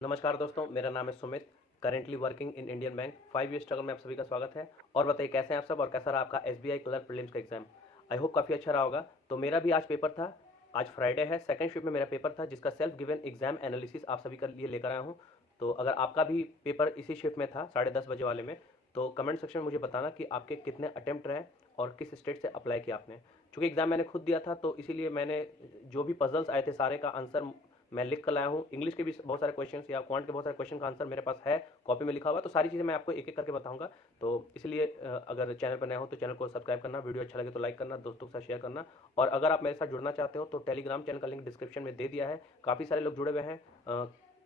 नमस्कार दोस्तों, मेरा नाम है Sumit. Currently working in Indian bank. 5 year struggle में आप सभी का स्वागत है। और बताइए कैसे हैं आप सब और कैसा रहा आपका एसबीआई क्लर्क प्रीलिम्स का एग्जाम। आई होप काफ़ी अच्छा रहा होगा। तो मेरा भी आज पेपर था। आज फ्राइडे है, सेकंड शिफ्ट में मेरा पेपर था जिसका सेल्फ गिवन एग्जाम एनालिसिस आप सभी के लिए लेकर आया हूँ। तो अगर आपका भी पेपर इसी शिफ्ट में था 10:30 बजे वाले में, तो कमेंट सेक्शन में मुझे बताना कि आपके कितने अटेम्प्ट रहे और किस स्टेट से अप्लाई किया आपने। चूँकि एग्ज़ाम मैंने खुद दिया था तो इसीलिए मैंने जो भी पजल्स आए थे सारे का आंसर मैं लिख कर लाया हूँ। इंग्लिश के भी बहुत सारे क्वेश्चन या क्वांट के बहुत सारे क्वेश्चन का आंसर मेरे पास है, कॉपी में लिखा हुआ है। तो सारी चीज़ें मैं आपको एक एक करके बताऊंगा। तो इसलिए अगर चैनल पर नया हो तो चैनल को सब्सक्राइब करना, वीडियो अच्छा लगे तो लाइक करना, दोस्तों के साथ शेयर करना। और अगर आप मेरे साथ जुड़ना चाहते हो तो टेलीग्राम चैनल का लिंक डिस्क्रिप्शन में दे दिया है। काफ़ी सारे लोग जुड़े हुए हैं।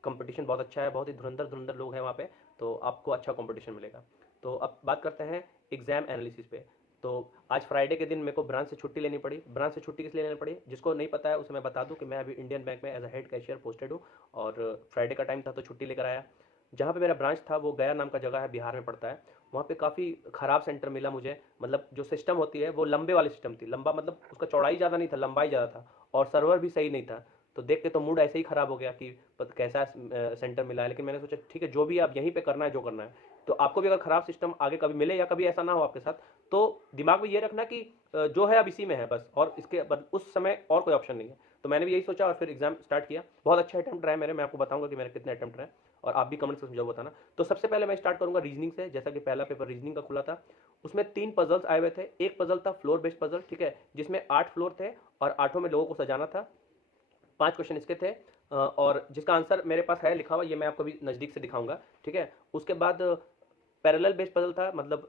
कंपटीशन बहुत अच्छा है, बहुत ही धुरंधर धुरंधर लोग हैं वहाँ पे। तो आपको अच्छा कंपटीशन मिलेगा। तो अब बात करते हैं एग्जाम एनालिसिस पे। तो आज फ्राइडे के दिन मेरे को ब्रांच से छुट्टी लेनी पड़ी। ब्रांच से छुट्टी किस लिए लेनी पड़ी, जिसको नहीं पता है उसे मैं बता दूं कि मैं अभी इंडियन बैंक में as a head cashier posted हूँ। और फ्राइडे का टाइम था तो छुट्टी लेकर आया। जहाँ पे मेरा ब्रांच था वो गया नाम का जगह है, बिहार में पड़ता है। वहाँ पे काफ़ी ख़राब सेंटर मिला मुझे। मतलब जो सिस्टम होती है वो लंबे वाली सिस्टम थी। लंबा मतलब उसका चौड़ाई ज़्यादा नहीं था, लंबाई ज़्यादा था। और सर्वर भी सही नहीं था। तो देख के तो मूड ऐसे ही ख़राब हो गया कि कैसा सेंटर मिला है। लेकिन मैंने सोचा ठीक है, जो भी आप यहीं पे करना है जो करना है। तो आपको भी अगर ख़राब सिस्टम आगे कभी मिले या कभी ऐसा ना हो आपके साथ, तो दिमाग में ये रखना कि जो है अब इसी में है बस, और इसके बाद उस समय और कोई ऑप्शन नहीं है। तो मैंने भी यही सोचा और फिर एग्जाम स्टार्ट किया। बहुत अच्छे अटैम्प्ट रहे मेरे, मैं आपको बताऊंगा कि मेरे कितने अटैम्प्ट रहे। और आप भी कमेंट सेक्शन में जरूर बताना। तो सबसे पहले मैं स्टार्ट करूंगा रीजनिंग से। जैसा कि पहला पेपर रीजनिंग का खुला था, उसमें 3 पजल्स आए हुए थे। एक पजल था फ्लोर बेस्ड पजल, ठीक है, जिसमें 8 फ्लोर थे और 8 में लोगों को सजाना था। 5 क्वेश्चन इसके थे। और जिसका आंसर मेरे पास है लिखा हुआ, ये मैं आपको भी नज़दीक से दिखाऊंगा, ठीक है। उसके बाद पैरेलल बेस्ड पजल था। मतलब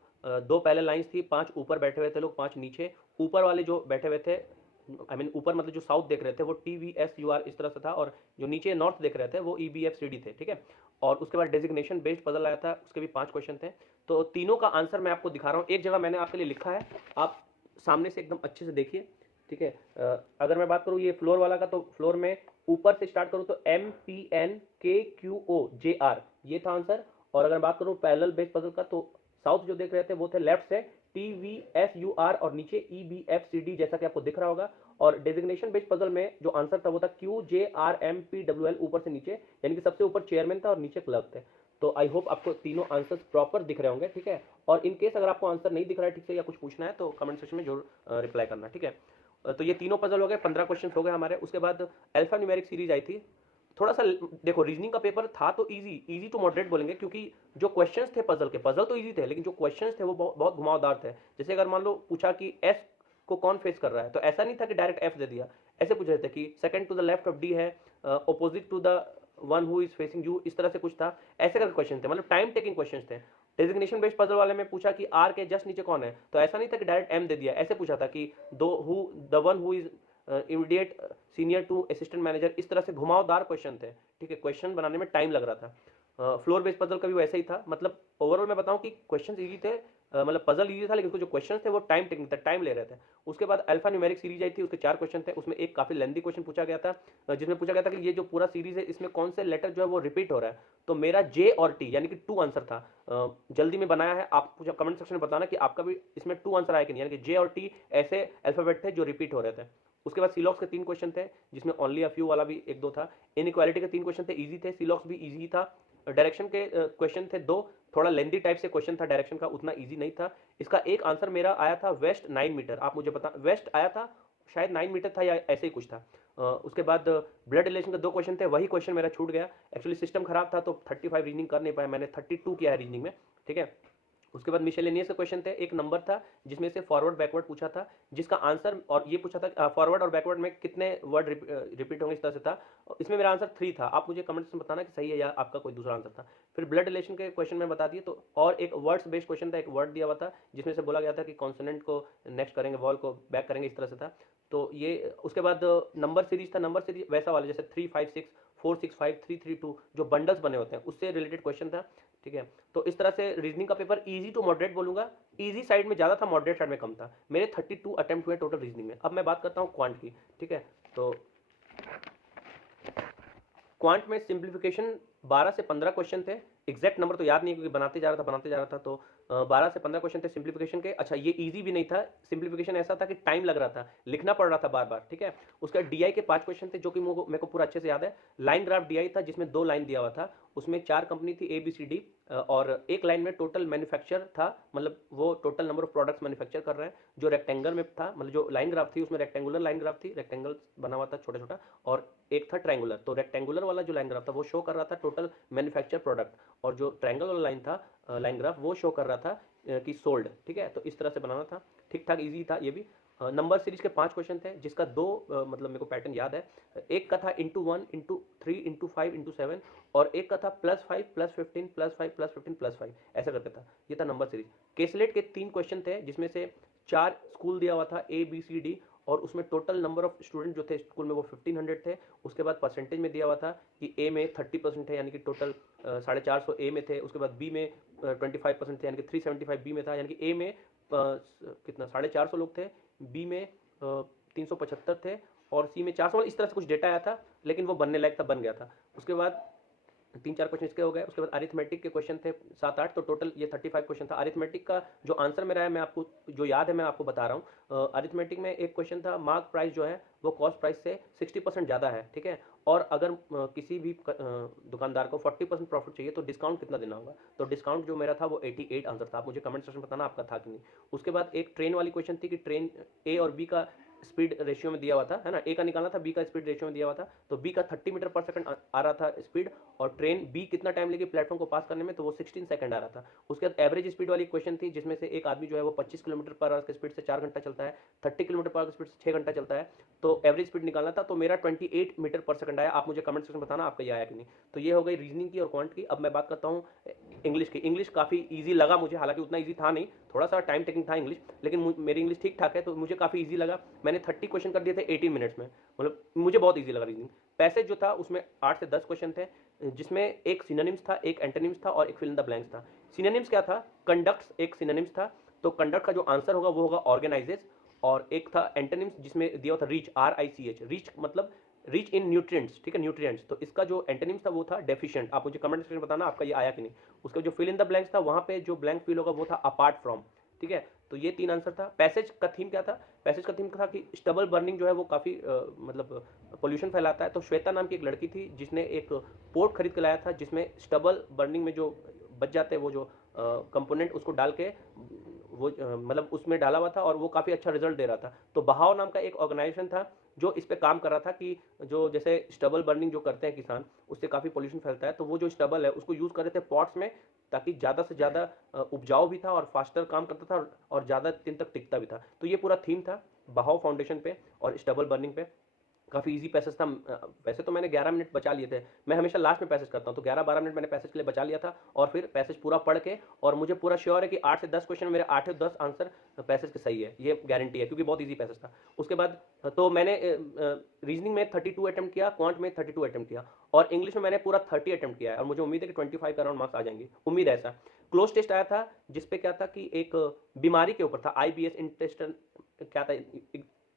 2 पैरेलल लाइंस थी, 5 ऊपर बैठे हुए थे लोग, 5 नीचे। ऊपर वाले जो बैठे हुए थे, आई मीन ऊपर मतलब जो साउथ देख रहे थे वो TVS UR इस तरह से था। और जो नीचे नॉर्थ देख रहे थे वो EBFCD थे, ठीक है। और उसके बाद डेजिग्नेशन बेस्ड पजल आया था, उसके भी 5 क्वेश्चन थे। तो तीनों का आंसर मैं आपको दिखा रहा हूँ। एक जगह मैंने आपके लिए लिखा है, आप सामने से एकदम अच्छे से देखिए, ठीक है। अगर मैं बात करूँ ये फ्लोर वाला का, तो फ्लोर में ऊपर से स्टार्ट करूँ तो MPNKQOJR, ये था आंसर। और अगर बात करूँ पैरेलल बेस्ड पजल का, तो साउथ जो देख रहे थे वो थे लेफ्ट से TVSUR और नीचे EBFCD, जैसा कि आपको दिख रहा होगा। और डेजिग्नेशन बेस्ड पजल में जो आंसर था वो था QJRMPWL, ऊपर से नीचे, यानी कि सबसे ऊपर चेयरमैन था और नीचे क्लर्क थे। तो आई होप आपको तीनों आंसर्स प्रॉपर दिख रहे होंगे, ठीक है। और इन केस अगर आपको आंसर नहीं दिख रहा है ठीक से या कुछ पूछना है तो कमेंट सेक्शन में जरूर रिप्लाई करना, ठीक है। तो ये तीनों पजल हो गए, 15 क्वेश्चन हो गए हमारे। उसके बाद अल्फा न्यूमेरिक सीरीज आई थी। थोड़ा सा देखो, रीजनिंग का पेपर था तो इजी, इजी टू मॉडरेट बोलेंगे, क्योंकि जो क्वेश्चंस थे पजल के, पजल तो इजी थे लेकिन जो क्वेश्चंस थे वो बहुत बहुत घुमावदार थे। जैसे अगर मान लो पूछा कि एस को कौन फेस कर रहा है, तो ऐसा नहीं था कि डायरेक्ट एफ दे दिया। ऐसे पूछ रहे थे कि second to the left of D है, opposite to the one who is facing you, इस तरह से कुछ था। ऐसे करके क्वेश्चन थे, मतलब टाइम टेकिंग क्वेश्चन थे। डेजिग्नेशन बेस्ड पजल वाले में पूछा कि आर के जस्ट नीचे कौन है, तो ऐसा नहीं था कि डायरेक्ट एम दे दिया। ऐसे पूछा था कि दो who the one who is immediate senior to assistant manager, इस तरह से घुमावदार क्वेश्चन थे, ठीक है। क्वेश्चन बनाने में टाइम लग रहा था। फ्लोर बेस्ड पजल का भी वैसे ही था। मतलब ओवरऑल मैं बताऊं कि क्वेश्चन इजी थे, मतलब पजल इजी था, लेकिन जो क्वेश्चन थे वो टाइम टेकिंग था, टाइम ले रहे थे। उसके बाद अल्फा न्यूमेरिक सीरीज आई थी, उसके 4 क्वेश्चन थे। उसमें एक काफी लेंदी क्वेश्चन पूछा गया था, जिसमें पूछा गया था कि ये जो पूरा सीरीज है इसमें कौन से लेटर जो है वो रिपीट हो रहा है। तो मेरा जे और टी यानी कि 2 आंसर था। जल्दी में बनाया है, आप मुझे कमेंट सेक्शन में बताना कि आपका भी इसमें 2 आंसर आया कि नहीं, यानी कि जे और टी ऐसे अल्फाबेट थे जो रिपीट हो रहे थे। उसके बाद सीलॉक्स के 3 क्वेश्चन थे, जिसमें ओनली अ फ्यू वाला भी 1-2 था। इनइक्वालिटी के 3 क्वेश्चन थे, इजी थे, सीलॉक्स भी इजी था। डायरेक्शन के क्वेश्चन थे 2, थोड़ा लेंदी टाइप से क्वेश्चन था डायरेक्शन का, उतना इजी नहीं था। इसका एक आंसर मेरा आया था वेस्ट 9 मीटर, आप मुझे बता, वेस्ट आया था शायद 9 मीटर था या ऐसे ही कुछ था। उसके बाद ब्लड रिलेशन के 2 क्वेश्चन थे, वही क्वेश्चन मेरा छूट गया। एक्चुअली सिस्टम खराब था तो 35 रीजनिंग कर नहीं पाया, मैंने 32 किया है रीजनिंग में, ठीक है। उसके बाद मिशेलेनियस के क्वेश्चन थे, एक नंबर था जिसमें से फॉरवर्ड बैकवर्ड पूछा था, जिसका आंसर, और ये पूछा था फॉरवर्ड और बैकवर्ड में कितने वर्ड रिपीट होंगे, इस तरह से था। इसमें मेरा आंसर 3 था। आप मुझे कमेंट्स में बताना कि सही है या आपका कोई दूसरा आंसर था। फिर ब्लड रिलेशन के क्वेश्चन में बता दिए। तो और एक वर्ड्स बेस्ड क्वेश्चन था, एक वर्ड दिया हुआ था जिसमें से बोला गया था कि कॉन्सोनेंट को नेक्स्ट करेंगे, वॉल को बैक करेंगे, इस तरह से था। तो ये उसके बाद नंबर सीरीज था। नंबर सीरीज वैसा वाला जैसे 356, 465, 332, जो बंडल्स बने होते हैं उससे रिलेटेड क्वेश्चन था, ठीक है। तो इस तरह से रीजनिंग का पेपर इजी टू मॉडरेट बोलूंगा। इजी साइड में ज़्यादा था, मॉडरेट साइड में कम था। मेरे 32 अटेम्प्ट हुए टोटल रीजनिंग में। अब मैं बात करता हूँ क्वांट की, ठीक है। तो क्वांट में सिंप्लीफिकेशन 12 से 15 क्वेश्चन थे। एग्जैक्ट नंबर तो याद नहीं क्योंकि बनाते जा रहा था। तो 12 से 15 क्वेश्चन थे सिंप्लीफिकेशन के। अच्छा, ये इजी भी नहीं था। सिंप्लीफिकेशन ऐसा था कि टाइम लग रहा था, लिखना पड़ रहा था बार बार, ठीक है। उसका डीआई के 5 क्वेश्चन थे जो कि मेरे को पूरा अच्छे से याद है। लाइन ग्राफ डीआई था जिसमें 2 लाइन दिया हुआ था, उसमें 4 कंपनी थी ABCD, और एक लाइन में टोटल मैन्युफैक्चर था, मतलब वो total number of products manufacture कर रहे हैं। जो रेक्टेंगल में था, मतलब जो लाइन ग्राफ थी उसमें रेक्टेंगुलर लाइन ग्राफ थी, रेक्टेंगल बना हुआ था छोटा छोटा, और एक था ट्रायंगुलर। तो रेक्टेंगुलर वाला जो लाइन ग्राफ था वो शो कर रहा था टोटल मैन्युफैक्चर प्रोडक्ट, और जो ट्रायंगल वाला लाइन था, लाइन ग्राफ, वो शो कर रहा था कि सोल्ड, ठीक है। तो इस तरह से बनाना था, ठीक ठाक इजी था ये भी। नंबर सीरीज के 5 क्वेश्चन थे जिसका 2 मतलब मेरे को पैटर्न याद है। एक का था ×1 ×3 ×5 ×7, और एक का था +5 +15 +5 +15 +5, ऐसा करके था। ये था नंबर सीरीज। केसलेट के 3 क्वेश्चन थे जिसमें से 4 स्कूल दिया हुआ था ABCD, और उसमें टोटल नंबर ऑफ स्टूडेंट जो थे स्कूल में वो 1500 थे। उसके बाद परसेंटेज में दिया हुआ था कि A में 30% है, यानी कि टोटल 450 A में थे। उसके बाद B में 25% थे, यानी कि 375 B में था, यानी कि A में कितना 450 लोग थे, B में 375 थे, और C में 400। इस तरह से कुछ डेटा आया था, लेकिन वो बनने लायक था, बन गया था। उसके बाद 3-4 क्वेश्चन इसके हो गए। उसके बाद अरिथमेटिक के क्वेश्चन थे 7-8, तो टोटल ये 35 क्वेश्चन था। अरिथमेटिक का जो आंसर मेरा है, मैं आपको जो याद है मैं आपको बता रहा हूँ। अरिथमेटिक में एक क्वेश्चन था, मार्क प्राइस जो है वो कॉस्ट प्राइस से 60% ज़्यादा है, ठीक है, और अगर किसी भी दुकानदार को 40% प्रॉफिट चाहिए तो डिस्काउंट कितना देना होगा। तो डिस्काउंट जो मेरा था वो 88 आंसर था। आप मुझे कमेंट सेक्शन में बताना आपका था कि नहीं। उसके बाद एक ट्रेन वाली क्वेश्चन थी कि ट्रेन A और B का स्पीड रेशियो में दिया हुआ था, है ना। A का निकालना था, B का स्पीड रेशियो में दिया हुआ था। तो B का 30 मीटर पर सेकंड आ रहा था स्पीड, और ट्रेन B कितना टाइम लेगी प्लेटफॉर्म को पास करने में, तो वो 16 सेकंड आ रहा था। उसके बाद एवरेज स्पीड वाली क्वेश्चन थी जिसमें से एक आदमी जो है वो 25 किलोमीटर पर आवर की स्पीड से 4 घंटा चलता है, 30 किलोमीटर पर आवर की स्पीड से 6 घंटा चलता है। तो एवरेज स्पीड निकालना था, तो मेरा 28 मीटर पर सेकंड आया। आप मुझे कमेंट सेक्शन में बताना आपका ये आया कि नहीं। तो ये हो गई रीजनिंग की और क्वांट की। अब मैं बात करता हूँ इंग्लिश की। इंग्लिश काफ़ी ईजी लगा मुझे, हालांकि उतना ईजी था नहीं, थोड़ा सा टाइम टेकिंग था इंग्लिश, लेकिन मेरी इंग्लिश ठीक ठाक है तो मुझे काफ़ी ईजी लगा। मैंने 30 क्वेश्चन कर दिए थे 18 मिनट्स में, मतलब मुझे बहुत ईजी लगा रीजनिंग। पैसेज जो था उसमें 8 से 10 क्वेश्चन थे, जिसमें एक सिनोनिम्स था, एक एंटोनिम्स था, और एक फिल इन द ब्लैंक्स था। सिनोनिम्स क्या था? कंडक्ट्स एक सिनोनिम्स था, तो कंडक्ट का जो आंसर होगा वो होगा ऑर्गेनाइजेस। और एक था एंटोनिम्स जिसमें दिया हुआ था रीच, RICH, रीच मतलब रिच इन न्यूट्रिएंट्स, ठीक है, न्यूट्रिएंट्स। तो इसका जो एंटोनिम्स था वो था डेफिशिएंट। आप मुझे कमेंट सेक्शन में बताना आपका ये आया कि नहीं। उसका जो फिल इन द ब्लैंक्स था वहां पे जो ब्लैंक फिल होगा वो था अपार्ट फ्रॉम, ठीक है। तो ये 3 आंसर था। पैसेज का थीम क्या था? पैसेज का थीम था कि स्टबल बर्निंग जो है वो काफ़ी मतलब पोल्यूशन फैलाता है। तो श्वेता नाम की एक लड़की थी जिसने एक पोर्ट खरीद के लाया था जिसमें स्टबल बर्निंग में जो बच जाते हैं वो जो कंपोनेंट, उसको डाल के वो मतलब उसमें डाला हुआ था, और वो काफ़ी अच्छा रिजल्ट दे रहा था। तो बहाव नाम का एक ऑर्गेनाइजेशन था जो इस पे काम कर रहा था कि जो जैसे स्टबल बर्निंग जो करते हैं किसान, उससे काफ़ी पोल्यूशन फैलता है। तो वो जो स्टबल है उसको यूज़ कर रहे थे पॉट्स में, ताकि ज़्यादा से ज़्यादा उपजाऊ भी था और फास्टर काम करता था और ज़्यादा दिन तक टिकता भी था। तो ये पूरा थीम था बहाव फाउंडेशन पे और स्टबल बर्निंग पे। काफ़ी इजी पैसेज था। वैसे तो मैंने 11 मिनट बचा लिए थे, मैं हमेशा लास्ट में पैसेज करता हूँ, तो 11-12 मिनट मैंने पैसेज के लिए बचा लिया था, और फिर पैसेज पूरा पढ़ के, और मुझे पूरा श्योर है कि 8 से 10 क्वेश्चन में मेरे 8 से 10 आंसर पैसेज के सही है, ये गारंटी है क्योंकि बहुत ईजी पैसेज था। उसके बाद तो मैंने रीजनिंग में 32 अटैम्प्ट किया, क्वांट में 32 अटैम्प्ट किया, और इंग्लिश में मैंने पूरा 30 अटैम्प्ट किया है, और मुझे उम्मीद है कि 25 का अराउंड मार्क्स आ जाएंगे, उम्मीद है ऐसा। क्लोज टेस्ट आया था जिसपे क्या था कि एक बीमारी के ऊपर था, IBS इंटेस्टल क्या था,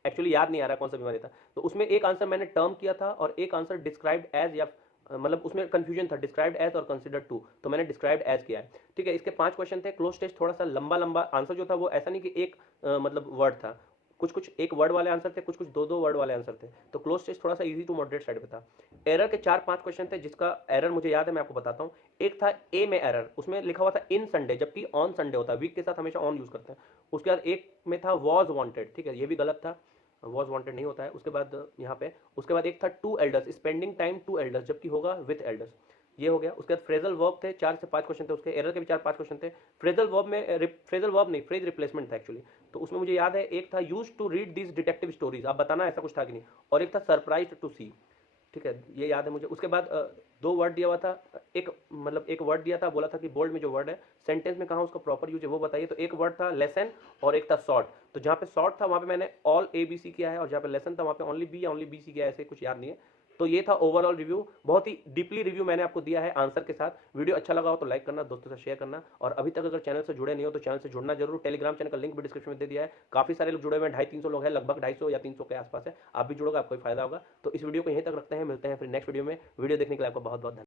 एक्चुअली याद नहीं आ रहा कौन सा बीमारी था। तो उसमें एक आंसर मैंने टर्म किया था और एक आंसर डिस्क्राइब्ड एज, या मतलब उसमें कंफ्यूजन था डिस्क्राइब्ड एज और कंसिडर्ड टू, तो मैंने डिस्क्राइब्ड एज किया है, ठीक है। इसके 5 क्वेश्चन थे। क्लोज टेस्ट थोड़ा सा लंबा लंबा आंसर जो था वो ऐसा नहीं कि एक मतलब वर्ड था, कुछ कुछ एक वर्ड वाले आंसर थे, कुछ कुछ 2-2 वर्ड वाले आंसर थे। तो क्लोज टेस्ट थोड़ा सा इजी टू मॉडरेट साइड पे था। एरर के 4-5 क्वेश्चन थे जिसका एरर मुझे याद है, मैं आपको बताता हूँ। एक था ए में एरर, उसमें लिखा हुआ था इन संडे, जबकि ऑन संडे होता है, वीक के साथ हमेशा ऑन यूज करते हैं। उसके बाद एक में था वॉज वांटेड, ठीक है, ये भी गलत था, वॉज वांटेड नहीं होता है। उसके बाद यहाँ पे उसके बाद एक था to elders, spending time to elders, जबकि होगा विथ एल्डर्स, ये हो गया। उसके बाद फ्रेजल वर्ब थे, 4 से 5 क्वेश्चन थे उसके, एरर के भी 4-5 क्वेश्चन थे। फ्रेजल वर्ब में फ्रेजल वर्ब नहीं, फ्रेज रिप्लेसमेंट था एक्चुअली। तो उसमें मुझे याद है एक था use to read this detective stories, आप बताना ऐसा कुछ था कि नहीं, और एक था सरप्राइज टू सी, ठीक है, ये याद है मुझे। उसके बाद 2 वर्ड दिया हुआ था, एक मतलब एक वर्ड दिया था, बोला था कि बोल्ड में जो वर्ड है सेंटेंस में कहाँ उसका प्रॉपर यूज है वो बताइए। तो एक वर्ड था लेसन और एक था शॉर्ट। तो जहाँ पे शॉर्ट था वहाँ पे मैंने ऑल ABC किया है, और जहाँ पे लेसन था वहाँ पे ओनली बी या ओनली BC किया है, ऐसे कुछ याद नहीं है। तो ये था ओवरऑल रिव्यू, बहुत ही डीपली रिव्यू मैंने आपको दिया है आंसर के साथ। वीडियो अच्छा लगा हो तो लाइक करना, दोस्तों से शेयर करना, और अभी तक अगर चैनल से जुड़े नहीं हो तो चैनल से जुड़ना जरूर। टेलीग्राम चैनल का लिंक भी डिस्क्रिप्शन में दे दिया है, काफी सारे लोग जुड़े हुए हैं, 250-300 लोग हैं, लगभग 250 या 300 के आसपास है। आप भी जुड़ोगे, आपको फायदा होगा। तो इस वीडियो को यहीं तक रखते हैं, मिलते हैं फिर नेक्स्ट वीडियो में। वीडियो देखने के लिए आपका बहुत बहुत धन्यवाद।